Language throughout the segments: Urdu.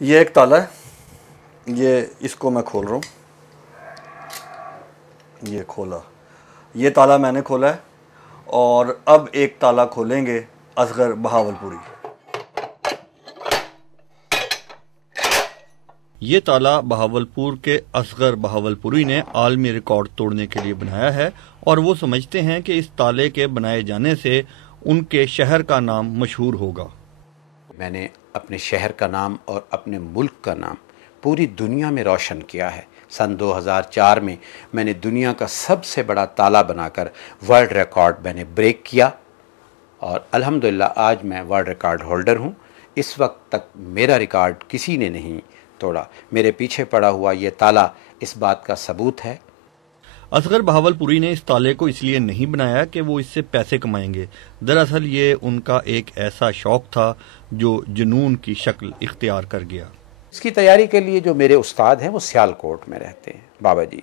یہ ایک تالا ہے، یہ اس کو میں کھول رہا ہوں، یہ کھولا، یہ تالا میں نے کھولا ہے، اور اب ایک تالا کھولیں گے اصغر بہاولپوری۔ یہ تالا بہاولپور کے اصغر بہاولپوری نے عالمی ریکارڈ توڑنے کے لیے بنایا ہے، اور وہ سمجھتے ہیں کہ اس تالے کے بنائے جانے سے ان کے شہر کا نام مشہور ہوگا۔ میں نے اپنے شہر کا نام اور اپنے ملک کا نام پوری دنیا میں روشن کیا ہے۔ سن 2004 میں نے دنیا کا سب سے بڑا تالا بنا کر ورلڈ ریکارڈ میں نے بریک کیا، اور الحمدللہ آج میں ورلڈ ریکارڈ ہولڈر ہوں۔ اس وقت تک میرا ریکارڈ کسی نے نہیں توڑا۔ میرے پیچھے پڑا ہوا یہ تالا اس بات کا ثبوت ہے۔ اصغر بہاولپوری نے اس تالے کو اس لیے نہیں بنایا کہ وہ اس سے پیسے کمائیں گے، دراصل یہ ان کا ایک ایسا شوق تھا جو جنون کی شکل اختیار کر گیا۔ اس کی تیاری کے لیے جو میرے استاد ہیں وہ سیالکوٹ میں رہتے ہیں، بابا جی،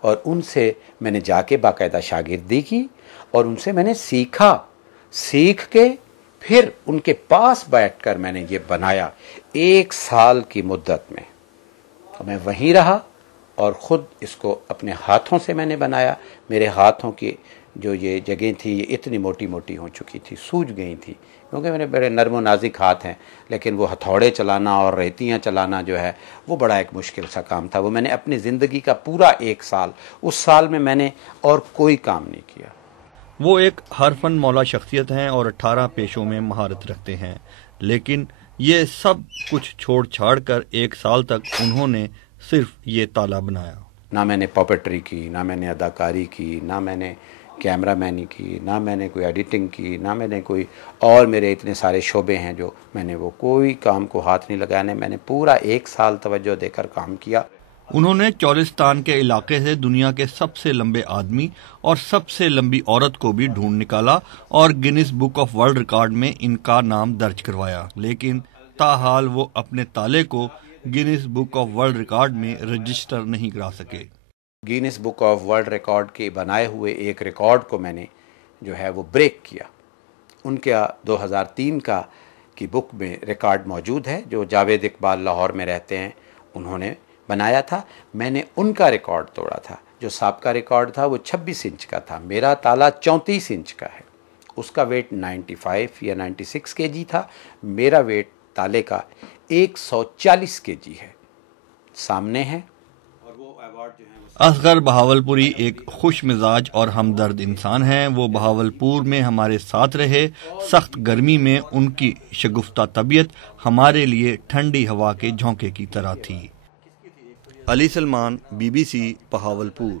اور ان سے میں نے جا کے باقاعدہ شاگردی کی، اور ان سے میں نے سیکھا، سیکھ کے پھر ان کے پاس بیٹھ کر میں نے یہ بنایا 1 سال کی مدت میں۔ میں وہیں رہا اور خود اس کو اپنے ہاتھوں سے میں نے بنایا۔ میرے ہاتھوں کی جو یہ جگہیں تھی یہ اتنی موٹی موٹی ہو چکی تھی، سوج گئی تھی، کیونکہ میرے بڑے نرم و نازک ہاتھ ہیں، لیکن وہ ہتھوڑے چلانا اور ریتیاں چلانا جو ہے وہ بڑا ایک مشکل سا کام تھا۔ وہ میں نے اپنی زندگی کا پورا 1 سال، اس سال میں نے اور کوئی کام نہیں کیا۔ وہ ایک ہر فن مولا شخصیت ہیں اور 18 پیشوں میں مہارت رکھتے ہیں، لیکن یہ سب کچھ چھوڑ چھاڑ کر 1 سال تک انہوں نے صرف یہ تالا بنایا۔ نہ میں نے پاپٹری کی، نہ میں نے اداکاری کی، نہ میں نے کیمرہ مینی کی، نہ میں نے کوئی ایڈیٹنگ کی، نہ میں نے کوئی اور میرے اتنے سارے شعبے ہیں جو میں نے وہ کوئی کام کو ہاتھ نہیں لگانے۔ میں نے پورا 1 سال توجہ دے کر کام کیا۔ انہوں نے چولستان کے علاقے سے دنیا کے سب سے لمبے آدمی اور سب سے لمبی عورت کو بھی ڈھونڈ نکالا اور grains book of world record میں ان کا نام درج کروایا، لیکن تاحال وہ اپنے تالے کو grains book of world record میں رجسٹر نہیں کرا سکے۔ Grains book of world record کے بنائے ہوئے ایک ریکارڈ کو میں نے جو ہے وہ بریک کیا۔ ان کا 2003 کی بک میں ریکارڈ موجود ہے، جو جاوید اقبال لاہور میں رہتے ہیں، انہوں نے بنایا تھا۔ میں نے ان کا ریکارڈ توڑا تھا۔ جو سابقہ ریکارڈ تھا وہ 26 انچ کا تھا، میرا تالا 34 انچ کا ہے۔ اس کا ویٹ 95 یا 96 کے جی تھا، میرا ویٹ تالے کا 140 کے جی ہے، سامنے ہے۔ اصغر بہاولپوری ایک خوش مزاج اور ہمدرد انسان ہیں۔ وہ بہاولپور میں ہمارے ساتھ رہے۔ سخت گرمی میں ان کی شگفتہ طبیعت ہمارے لیے ٹھنڈی ہوا کے جھونکے کی طرح تھی۔ علی سلمان، BBC، بہاولپور۔